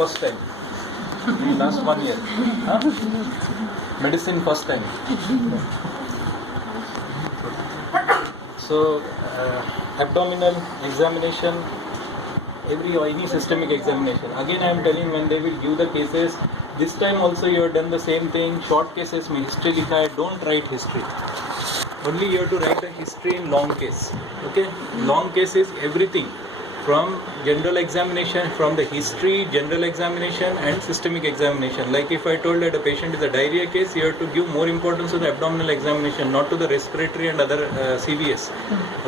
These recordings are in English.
first time. In last 1 year. Huh? Medicine first time. So, abdominal examination, any systemic examination. Again, I am telling, when they will give the cases, this time also you have done the same thing. Short cases में history लिखा है, don't write history. Only you have to write the history in long case. Okay? Long case is everything. From general examination, from the history, general examination and systemic examination. Like if I told that a patient is a diarrhea case, you have to give more importance to the abdominal examination, not to the respiratory and other CVS.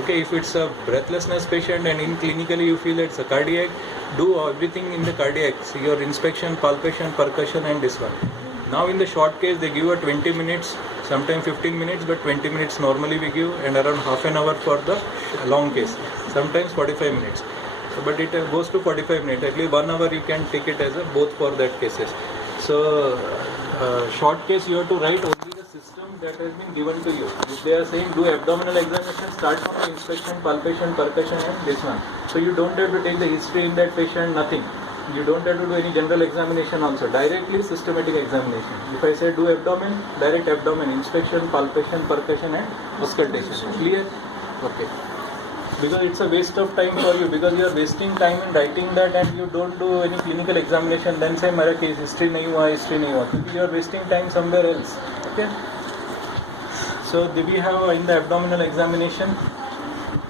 Okay, if it's a breathlessness patient and in clinically you feel that it's a cardiac, do everything in the cardiac. So your inspection, palpation, percussion and this one. Now in the short case they give a 20 minutes, sometimes 15 minutes, but 20 minutes normally we give, and around half an hour for the long case, sometimes 45 minutes. So, but it goes to 45 minutes, at least 1 hour you can take it as a both for that cases. So short case you have to write only the system that has been given to you. If they are saying do abdominal examination, start from the inspection, palpation, percussion and this one. So you don't have to take the history in that patient, nothing. You don't have to do any general examination also, directly systematic examination. If I say do abdomen, direct abdomen, inspection, palpation, percussion and auscultation. Clear? Okay. Because it's a waste of time for you, because you are wasting time in writing that and you don't do any clinical examination, then say मेरा case history नहीं हुआ, because you are wasting time somewhere else. Okay. So we have in the abdominal examination,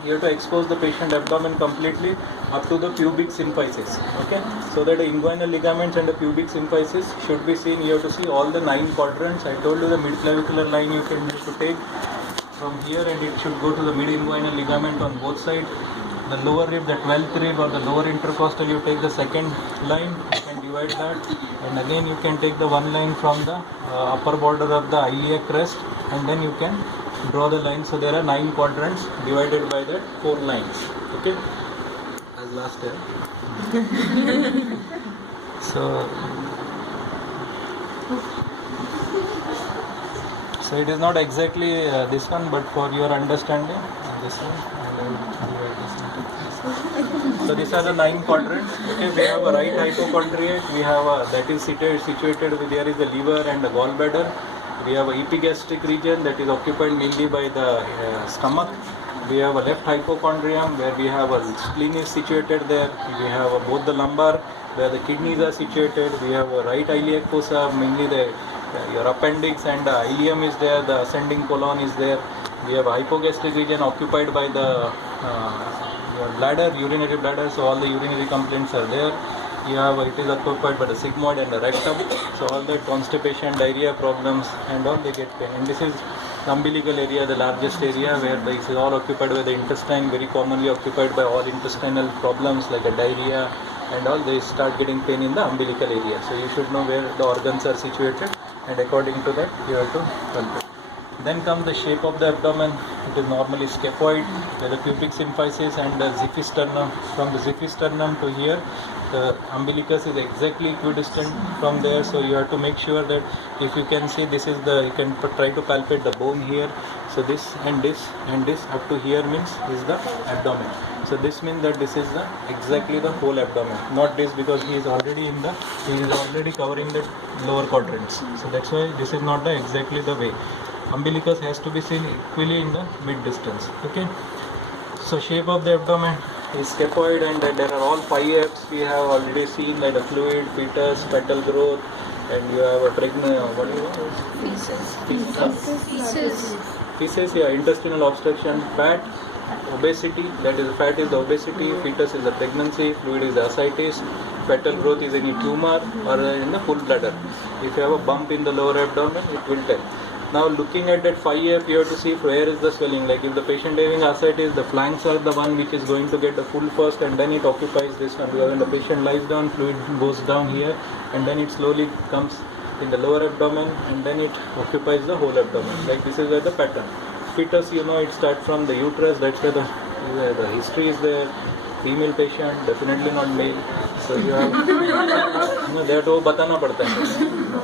you have to expose the patient abdomen completely up to the pubic symphysis. Okay, so that the inguinal ligaments and the pubic symphysis should be seen. You have to see all the 9 quadrants. I told you the mid-clavicular line you can use to take from here, and it should go to the mid-inguinal ligament on both sides. The lower rib, the 12th rib or the lower intercostal, you take the second line, you can divide that, and again you can take the one line from the upper border of the iliac crest, and then you can draw the line. So there are 9 quadrants divided by that 4 lines. Okay, as last year. So it is not exactly this one, but for your understanding, this one. So these are the 9 quadrants. Okay, we have a right hypochondriac. We have a, that is situated with, there is the liver and the gallbladder. We have a epigastric region that is occupied mainly by the stomach. We have a left hypochondrium where we have a spleen is situated there. We have both the lumbar where the kidneys are situated. We have a right iliac fossa, mainly your appendix and the ileum is there. The ascending colon is there. We have a hypogastric region occupied by the your bladder, urinary bladder. So all the urinary complaints are there. It is occupied by the sigmoid and the rectum. So all the constipation, diarrhea problems and all they get pain. And this is the umbilical area, the largest area where this is all occupied by the intestine, very commonly occupied by all intestinal problems like a diarrhea and all. They start getting pain in the umbilical area. So you should know where the organs are situated, and according to that you have to calculate. Then comes the shape of the abdomen. It is normally scaphoid, where the pubic symphysis and the xiphisternum. From the xiphisternum to here, the umbilicus is exactly equidistant from there. So you have to make sure that if you can see, this is the, you can try to palpate the bone here. So this and this and this up to here means is the abdomen. So this means that this is the exactly the whole abdomen, not this, because he is already covering the lower quadrants. So that's why this is not the exactly the way. Umbilicus has to be seen equally in the mid distance. Okay. So shape of the abdomen is scaphoid, and there are all 5 F's. We have already seen that a fluid, fetus, fetal growth, and you have a pregnant. What do you know? Feces. Yeah, intestinal obstruction, fat, obesity. That is, fat is the obesity, fetus is the pregnancy, fluid is the ascites, fetal growth is any tumor or in the full bladder. If you have a bump in the lower abdomen, it will tell. Now looking at that 5F, you have to see where is the swelling. Like if the patient having ascites, the flanks are the one which is going to get the full first, and then it occupies this one. Because when the patient lies down, fluid goes down here, and then it slowly comes in the lower abdomen, and then it occupies the whole abdomen. Like this is where the pattern. Fetus, you know, it starts from the uterus. That's where the history is there. Female patient, definitely not male. So you have, they have to बताना पड़ता है.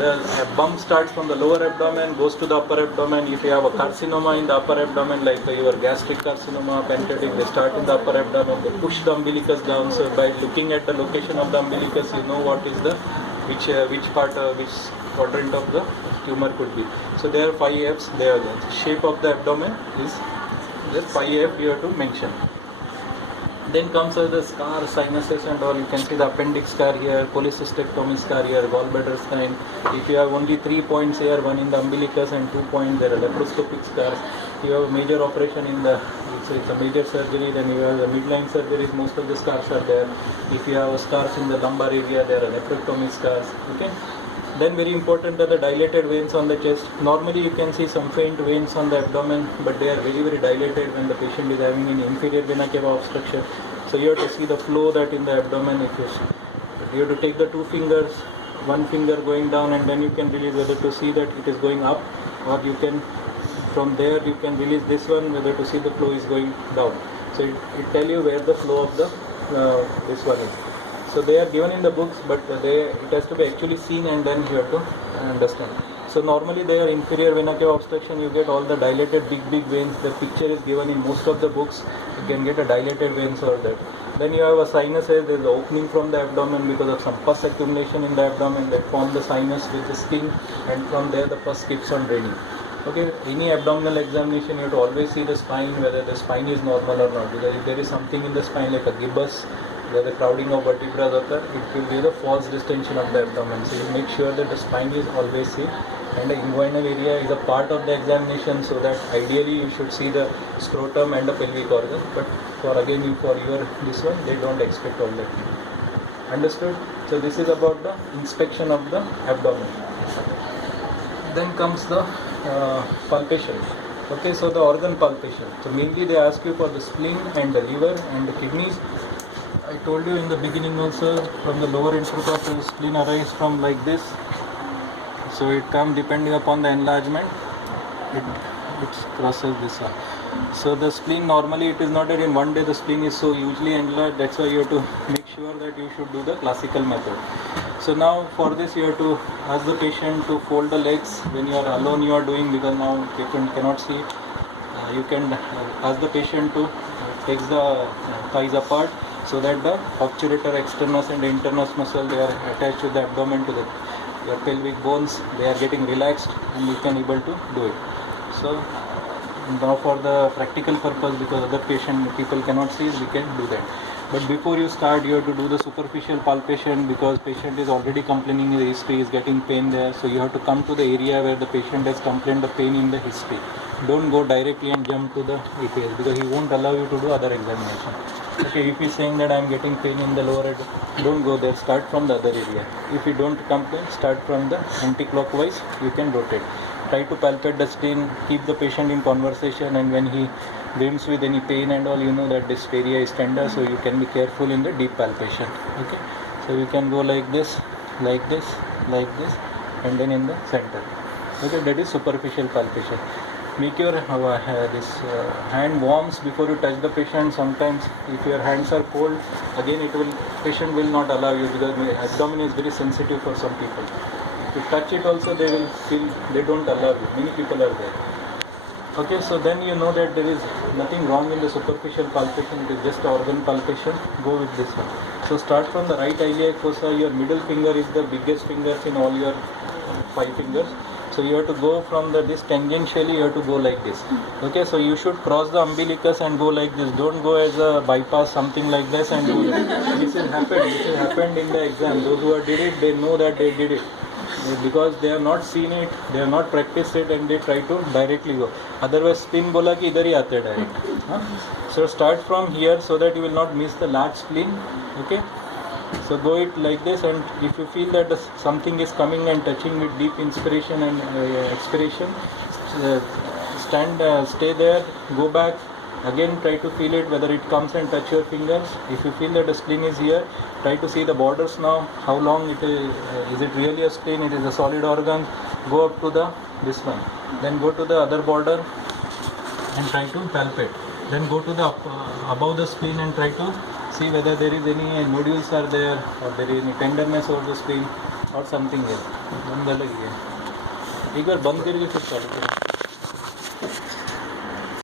the bump starts from the lower abdomen, goes to the upper abdomen. If you have a carcinoma in the upper abdomen, like your gastric carcinoma, pancreatic, they start in the upper abdomen, they push the umbilicus down. So by looking at the location of the umbilicus, you know what is the which quadrant of the tumor could be. So there are 5 F's. There, the shape of the abdomen is the 5 F you have to mention. Then comes the scar, sinuses and all. You can see the appendix scar here, cholecystectomy scar here, gallbladder sign. If you have only 3 points here, one in the umbilicus and 2 points there are laparoscopic scars. You have a major operation in the, it's a major surgery, then you have the midline surgeries, most of the scars are there. If you have scars in the lumbar area, there are nephrectomy scars. Okay. Then very important are the dilated veins on the chest. Normally you can see some faint veins on the abdomen, but they are very dilated when the patient is having an inferior vena cava obstruction. So you have to see the flow that in the abdomen. You have to take the 2 fingers, 1 finger going down, and then you can release, whether to see that it is going up, or you can, from there you can release this one, whether to see the flow is going down. So it tell you where the flow of the this one is. So they are given in the books, but it has to be actually seen, and then you have to understand. So normally they are inferior vena cava obstruction, you get all the dilated big veins. The picture is given in most of the books. You can get a dilated veins or that. Then you have a sinuses, there is an opening from the abdomen because of some pus accumulation in the abdomen that form the sinus with the skin, and from there the pus keeps on draining. Okay, any abdominal examination you have to always see the spine, whether the spine is normal or not, because if there is something in the spine like a gibbous, where the crowding of vertebrae occur, it will be the false distension of the abdomen. So you make sure that the spine is always safe, and the inguinal area is a part of the examination, so that ideally you should see the scrotum and the pelvic organ, but for your this one they don't expect all that. Understood? So this is about the inspection of the abdomen. Then comes the palpation. Okay, so the organ palpation. So mainly they ask you for the spleen and the liver and the kidneys. I told you in the beginning also, from the lower intercostal spleen arise from like this. So it comes depending upon the enlargement, it crosses this one. So the spleen, normally it is not that in one day the spleen is so hugely enlarged. That's why you have to make sure that you should do the classical method. So now for this you have to ask the patient to fold the legs. When you are alone you are doing, because now patient cannot see. You can ask the patient to take the thighs apart, so that the obturator externus and the internus muscle, they are attached to the abdomen, to your pelvic bones, they are getting relaxed, and you can able to do it. So now for the practical purpose, because other people cannot see, we can do that. But before you start, you have to do the superficial palpation, because patient is already complaining in the history, is getting pain there. So you have to come to the area where the patient has complained the pain in the history. Don't go directly and jump to the EPS, because he won't allow you to do other examination. Okay, if he's saying that I am getting pain in the lower head, don't go there, start from the other area. If you don't complain, start from the anti-clockwise, you can rotate. Try to palpate the spleen, keep the patient in conversation, and when he grims with any pain and all, you know that this area is tender, so you can be careful in the deep palpation. Okay, so you can go like this, like this, like this, and then in the center. Okay, that is superficial palpation. Make your hand warms before you touch the patient. Sometimes if your hands are cold, again patient will not allow you, because the abdomen is very sensitive for some people. If you touch it also, they will feel they don't allow you. Many people are there. Okay, so then you know that there is nothing wrong in the superficial palpation, it is just organ palpation. Go with this one. So start from the right iliac fossa. Your middle finger is the biggest fingers in all your 5 fingers. So you have to go from this tangentially, you have to go like this. Okay, so you should cross the umbilicus and go like this. Don't go as a bypass, something like this, and do that. This has happened in the exam. Those who did it, they know that they did it, because they have not seen it, they have not practiced it, and they try to directly go. Otherwise spleen bola ki idhar hi aate direct. So start from here, so that you will not miss the large spleen. Okay, so go it like this, and if you feel that something is coming and touching with deep inspiration and expiration, stay there, go back, again try to feel it, whether it comes and touch your fingers. If you feel that the spleen is here, try to see the borders now, how long it is it really a spleen, it is a solid organ. Go up to this one, then go to the other border and try to palpate. Then go to the above the spleen and try to see whether there is any nodules are there, or there is any tenderness over the spleen. और something है बंद अलग ही है एक बार बंद करके फिर चालू करें